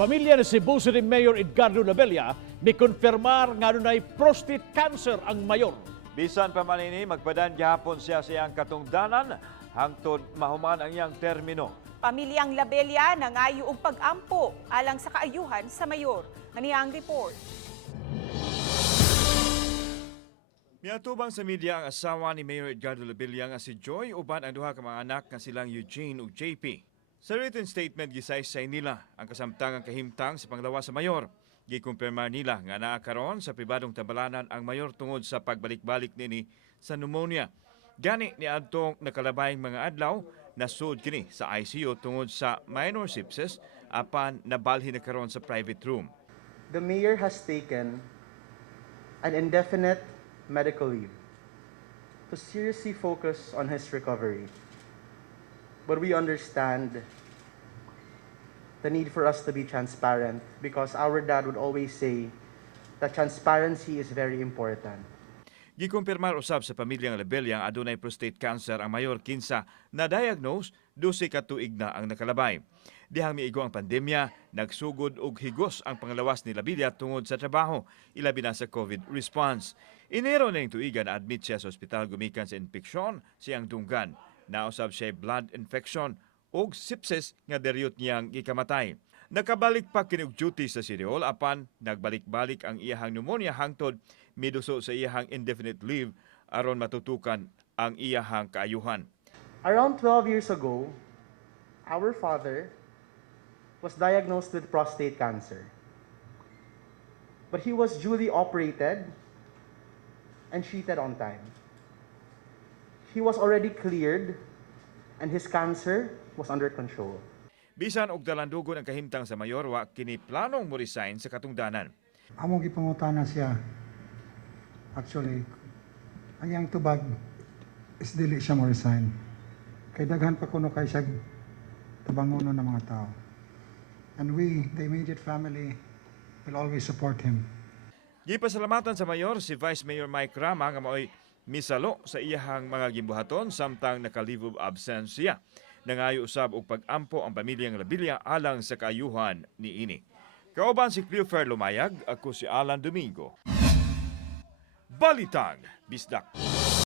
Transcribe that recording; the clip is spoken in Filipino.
Pamilya ni Cebu City Mayor Edgardo Labella may konfirmar nga nunay prostate cancer ang mayor. Bisan pa man ini, magpadan gihapon siya sa iyang katungdanan hangtod mahuman ang iyang termino. Pamilyang Labella nangayo og pag-ampo alang sa kaayuhan sa mayor. Nganiyang report. Miatubang sa media ang asawa ni Mayor Edgardo Labella nga si Joy uban ang duha ka mga anak nga silang Eugene ug JP. Sa written statement gisaysay nila ang kasamtangang kahimtang sa panglawas sa mayor. Gikumpirmar nila nga naa karon sa pribadong tabalanan ang mayor tungod sa pagbalik-balik nini sa pneumonia. Gani ni adtong nakalabayng mga adlaw nasud kini sa ICU tungod sa minor sepsis apan nabalhin na karon sa private room. The mayor has taken an indefinite medical leave to seriously focus on his recovery. But we understand the need for us to be transparent because our dad would always say that transparency is very important. Gikumpirmar usab sa pamilyang Labella ang adunay prostate cancer ang mayor kinsa na-diagnose 12 ka tuig na ang nakalabay. Dihang miigo ang pandemya, nagsugod og higos ang panglawas ni Labella tungod sa trabaho, ilabi na sa COVID response. Enero na yung tuigan na-admit siya sa ospital gumikan sa infeksyon siyang dunggan. Nausab siya blood infection ug sepsis nga daryot niyang gikamatay. Nakabalik pa kinig duty sa Siriol apan nagbalik-balik ang iyahang pneumonia hangtod miduso sa iyahang indefinite leave aron matutukan ang iyahang kaayuhan. Around 12 years ago, our father was diagnosed with prostate cancer. But he was duly operated and treated on time. He was already cleared and his cancer was under control. Bisan og dalandugon ang kahimtang sa mayor wa kini planong mo-resign sa katungdanan. Amo gipangutana siya. Actually, ang iyang tubag is dili siya mo-resign. Kay daghan pa kuno kay siya tabangono ng mga tao. And we, the immediate family, will always support him. Gipasalamatan sa mayor si Vice Mayor Mike Rama nga mao'y misalo sa iyahang mga gimbuhaton samtang naka-leave of absence siya. Nangayo usab og pag-ampo ang pamilyang Labella alang sa kaayuhan ni ini. Kauban si Cleofer Lumayag, ako si Alan Domingo. Balitang Bisdak.